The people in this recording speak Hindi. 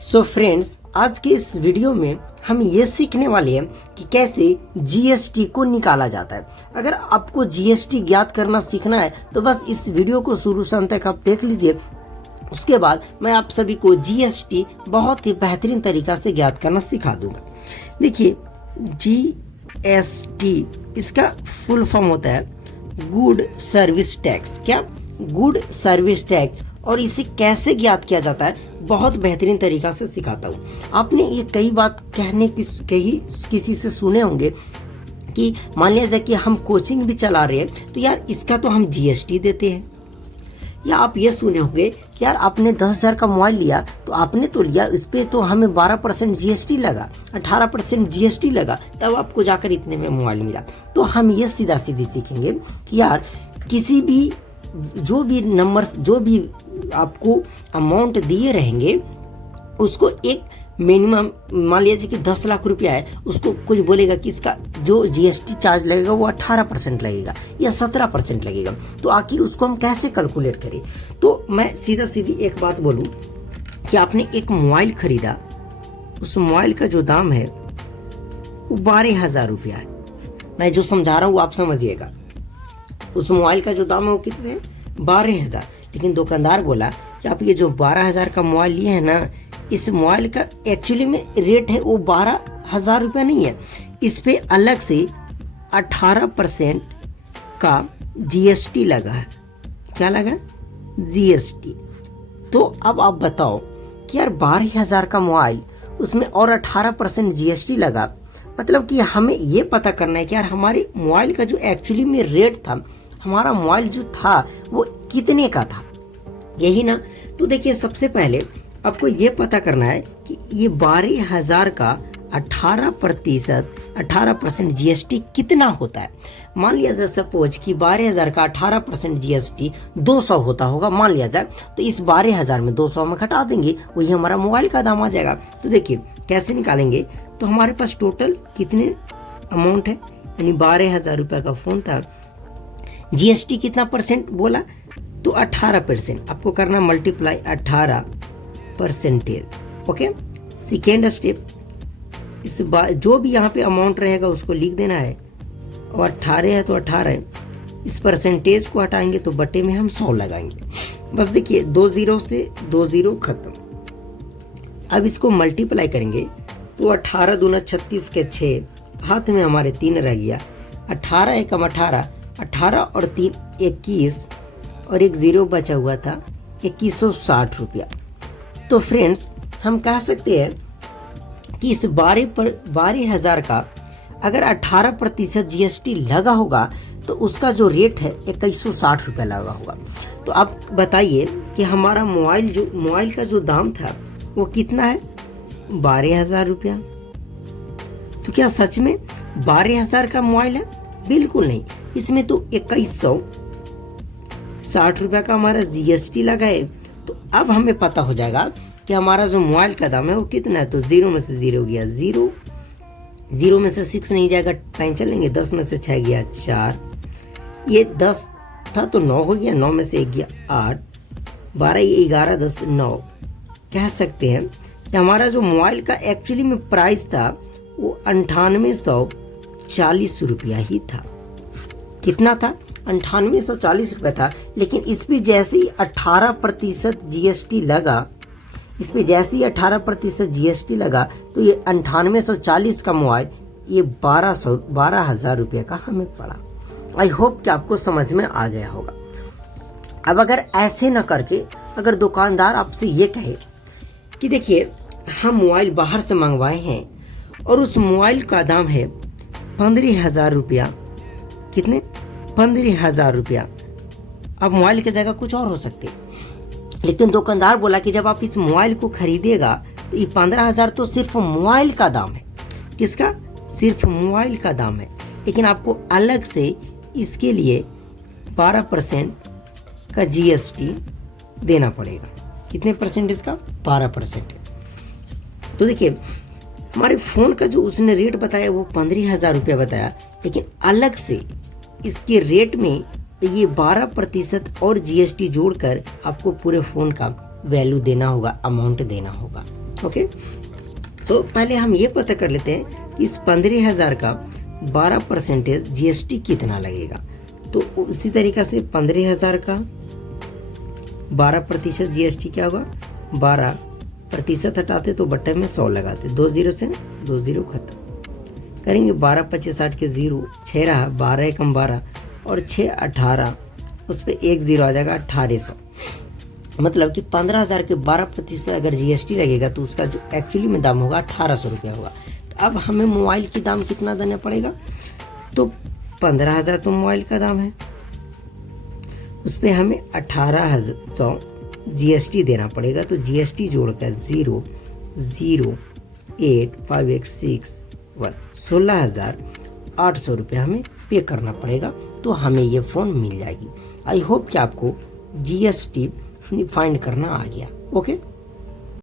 सो फ्रेंड्स, आज के इस वीडियो में हम ये सीखने वाले हैं कि कैसे जीएसटी को निकाला जाता है। अगर आपको जीएसटी ज्ञात करना सीखना है तो बस इस वीडियो को शुरू से अंत तक आप देख लीजिए। उसके बाद मैं आप सभी को जीएसटी बहुत ही बेहतरीन तरीका से ज्ञात करना सिखा दूंगा। देखिए, जीएसटी इसका फुल फॉर्म होता है गुड सर्विस टैक्स। क्या? Good service tax. और इसे कैसे ज्ञात किया जाता है बहुत बेहतरीन तरीका से सिखाता हूँ। आपने ये कई बात किसी से सुने होंगे कि मान लिया जाए कि हम कोचिंग भी चला रहे हैं तो यार इसका तो हम जीएसटी देते हैं। या आप ये सुने होंगे कि यार आपने 10,000 का मोबाइल लिया तो आपने तो लिया, इस पे तो हमें 12% जीएसटी लगा, 18% जीएसटी लगा, तब आपको जाकर इतने में मोबाइल मिला। तो हम ये सीधा सीधी सीखेंगे कि यार किसी भी जो भी नंबर्स, जो भी आपको अमाउंट दिए रहेंगे उसको एक मिनिमम, मान लीजिए कि 10 लाख रुपया है, उसको कुछ बोलेगा कि इसका जो जीएसटी चार्ज लगेगा वो 18% लगेगा या 17% लगेगा। तो आखिर उसको हम कैसे कैलकुलेट करें? तो मैं सीधा सीधी एक बात बोलूं कि आपने एक मोबाइल खरीदा, उस मोबाइल का जो दाम है वो 12,000 रुपया है। मैं जो समझा रहा हूँ आप समझिएगा। उस मोबाइल का जो दाम है वो कितने है? 12,000। लेकिन दुकानदार बोला कि आप ये जो 12,000 का मोबाइल लिए हैं ना, इस मोबाइल का एक्चुअली में रेट है वो 12,000 रुपया नहीं है, इस पे अलग से 18% का जीएसटी लगा है। क्या लगा? जीएसटी। तो अब आप बताओ कि यार 12,000 का मोबाइल, उसमें और 18% जीएसटी लगा, मतलब कि हमें ये पता करना है कि यार हमारे मोबाइल का जो एक्चुअली में रेट था, हमारा मोबाइल जो था वो कितने का था, यही ना। तो देखिए, सबसे पहले आपको ये पता करना है कि ये 12,000 का 18% जीएसटी कितना होता है। मान लिया जाए सपोज कि 12,000 का 18% जीएसटी 200 होता होगा, मान लिया जाए। तो इस 12,000 में 200 में घटा देंगे, वही हमारा मोबाइल का दाम आ जाएगा। तो देखिए कैसे निकालेंगे। तो हमारे पास टोटल कितने अमाउंट है, यानी 12,000 रुपये का फ़ोन था। जीएसटी कितना परसेंट बोला? तो 18%। आपको करना मल्टीप्लाई 18%। ओके। सेकेंड स्टेप, इस बार जो भी यहाँ पे अमाउंट रहेगा उसको लिख देना है, और 18 है तो 18, इस परसेंटेज को हटाएंगे तो बटे में हम 100 लगाएंगे। बस देखिए 2 0 से 2 0 खत्म। अब इसको मल्टीप्लाई करेंगे तो 18 दूना 36 के 6, हाथ में हमारे 3 रह गया। 18 एकम 18, 18 और 3 21, और एक ज़ीरो बचा हुआ था, 2160 रुपया। तो फ्रेंड्स, हम कह सकते हैं कि इस 12,000 का अगर 18% जीएसटी लगा होगा तो उसका जो रेट है 2160 रुपया लगा होगा। तो आप बताइए कि हमारा मोबाइल का जो दाम था वो कितना है? 12,000 रुपया। तो क्या सच में 12,000 का मोबाइल है? बिल्कुल नहीं, इसमें तो 2160 रुपया का हमारा जीएसटी लगा है। तो अब हमें पता हो जाएगा कि हमारा जो मोबाइल का दाम है वो कितना है। तो 0 में से 0 गया 0, 0 में से 6 नहीं जाएगा, टाइम चलेंगे, 10 में से 6 गया 4, ये 10 था तो 9 हो गया, 9 में से 1 गया 8, 12 ये 11 10 9। कह सकते हैं कि हमारा जो मोबाइल का एक्चुअली में प्राइस था वो 9840 रुपया ही था। कितना था? 9840 रुपया था। लेकिन इस पे जैसे ही 18% जीएसटी लगा, इस पे जैसे ही 18% जीएसटी लगा तो ये 9840 का मोबाइल ये 12,000 रुपये का हमें पड़ा। आई होप कि आपको समझ में आ गया होगा। अब अगर ऐसे न करके अगर दुकानदार आपसे ये कहे कि देखिए हम मोबाइल बाहर से मंगवाए हैं और उस मोबाइल का दाम है 15,000 रुपया। कितने? 15,000 रुपया। अब मोबाइल की जगह कुछ और हो सकते, लेकिन दुकानदार बोला कि जब आप इस मोबाइल को खरीदेगा तो ये 15,000 तो सिर्फ मोबाइल का दाम है। किसका? सिर्फ मोबाइल का दाम है। लेकिन आपको अलग से इसके लिए 12% का जीएसटी देना पड़ेगा। कितने परसेंट इसका? 12% है। तो देखिए हमारे फ़ोन का जो उसने रेट बताया वो 15,000 रुपया बताया, लेकिन अलग से इसके रेट में ये 12% और जीएसटी जोड़कर आपको पूरे फ़ोन का वैल्यू देना होगा, अमाउंट देना होगा। ओके, तो पहले हम ये पता कर लेते हैं कि इस 15,000 का 12% GST कितना लगेगा। तो उसी तरीक़ा से 15,000 का 12% GST क्या होगा, 12% हटाते तो बट्टे में 100 लगाते, 2 0 से 2 0 खत्म करेंगे। 12 25 60 के 0, 6 रहा, 12 एकम 12 और 6 18, उस पर 1 0 आ जाएगा, 1800। मतलब कि 15,000 के 12% अगर GST लगेगा तो उसका जो एक्चुअली में दाम होगा 1800 रुपया होगा। तो अब हमें मोबाइल की दाम कितना देना पड़ेगा, तो 15,000 तो मोबाइल का दाम है, उस पर हमें 1800 GST देना पड़ेगा। तो GST जोड़कर 0 0 8 5 1 6 1 16,800 रुपया हमें पे करना पड़ेगा। तो हमें ये फ़ोन मिल जाएगी। आई होप कि आपको GST फाइंड करना आ गया। ओके।